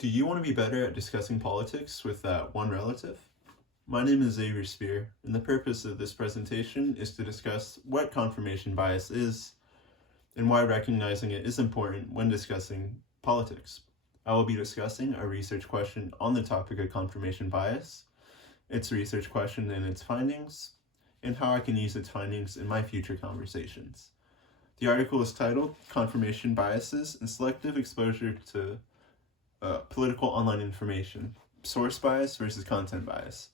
Do you want to be better at discussing politics with that one relative? My name is Xavier Spear, and the purpose of this presentation is to discuss what confirmation bias is and why recognizing it is important when discussing politics. I will be discussing a research question on the topic of confirmation bias, its research question and its findings, and how I can use its findings in my future conversations. The article is titled Confirmation Biases and Selective Exposure to Political Online Information, Source Bias versus Content Bias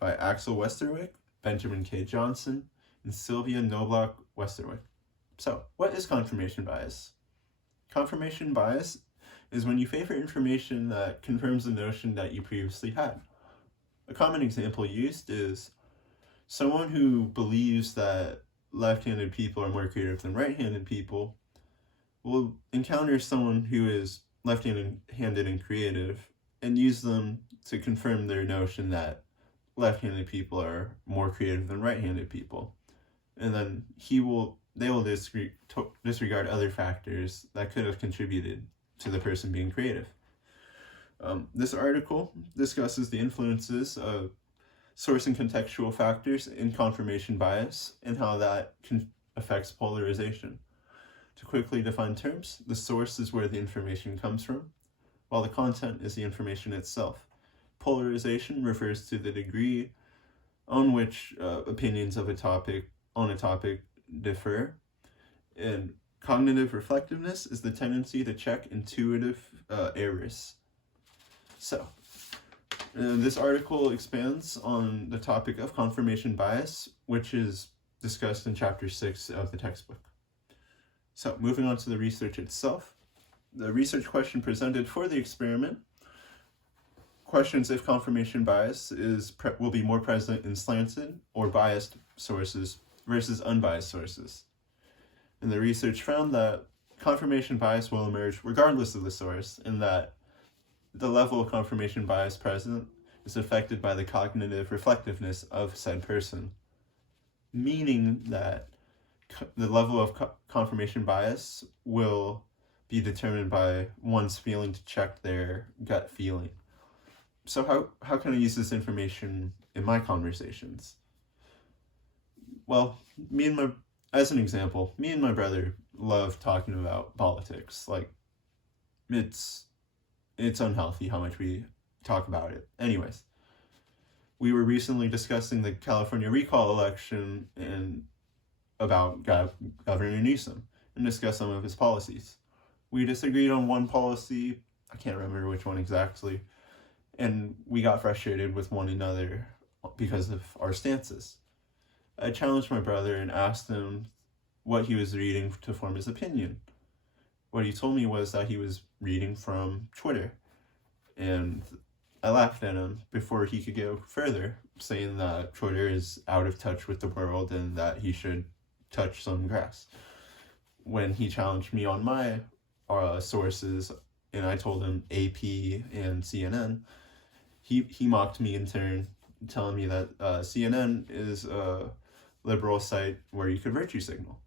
by Axel Westerwick, Benjamin K. Johnson, and Sylvia Knobloch Westerwick. So, what is confirmation bias? Confirmation bias is when you favor information that confirms the notion that you previously had. A common example used is someone who believes that left-handed people are more creative than right-handed people will encounter someone who is left-handed and creative and use them to confirm their notion that left-handed people are more creative than right-handed people. And then they will disregard other factors that could have contributed to the person being creative. This article discusses the influences of source and contextual factors in confirmation bias and how that affects polarization. To quickly define terms, the source is where the information comes from, while the content is the information itself. Polarization refers to the degree on which opinions of a topic differ, and cognitive reflectiveness is the tendency to check intuitive errors. So, this article expands on the topic of confirmation bias, which is discussed in Chapter 6 of the textbook. So, moving on to the research itself. The research question presented for the experiment questions if confirmation bias will be more present in slanted or biased sources versus unbiased sources. And the research found that confirmation bias will emerge regardless of the source, and that the level of confirmation bias present is affected by the cognitive reflectiveness of said person, meaning that the level of confirmation bias will be determined by one's feeling to check their gut feeling. So how can I use this information in my conversations? Well, as an example, me and my brother love talking about politics. Like, it's unhealthy how much we talk about it. Anyways, we were recently discussing the California recall election and about Governor Newsom and discussed some of his policies. We disagreed on one policy, I can't remember which one exactly, and we got frustrated with one another because of our stances. I challenged my brother and asked him what he was reading to form his opinion. What he told me was that he was reading from Twitter, and I laughed at him before he could go further, saying that Twitter is out of touch with the world and that he should touch some grass. When he challenged me on my sources, and I told him AP and CNN, he mocked me in turn, telling me that CNN is a liberal site where you could virtue signal.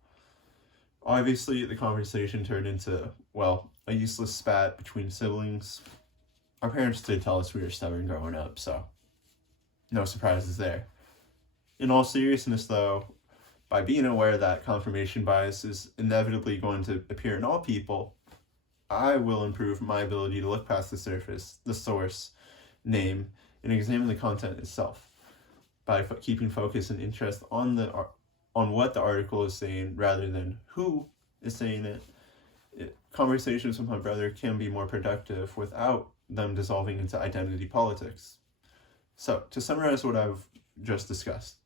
Obviously, the conversation turned into, a useless spat between siblings. Our parents did tell us we were stubborn growing up, so no surprises there. In all seriousness, though, by being aware that confirmation bias is inevitably going to appear in all people, I will improve my ability to look past the surface, the source, name, and examine the content itself. By keeping focus and interest on what the article is saying rather than who is saying it, conversations with my brother can be more productive without them dissolving into identity politics. So, to summarize what I've just discussed,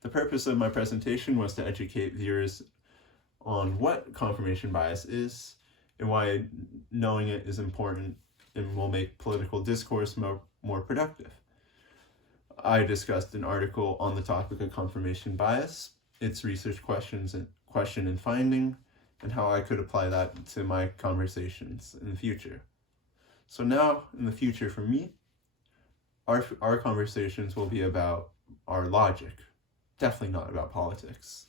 the purpose of my presentation was to educate viewers on what confirmation bias is and why knowing it is important and will make political discourse more productive. I discussed an article on the topic of confirmation bias, its research question and finding, and how I could apply that to my conversations in the future. So now, in the future for me, our conversations will be about our logic, definitely not about politics.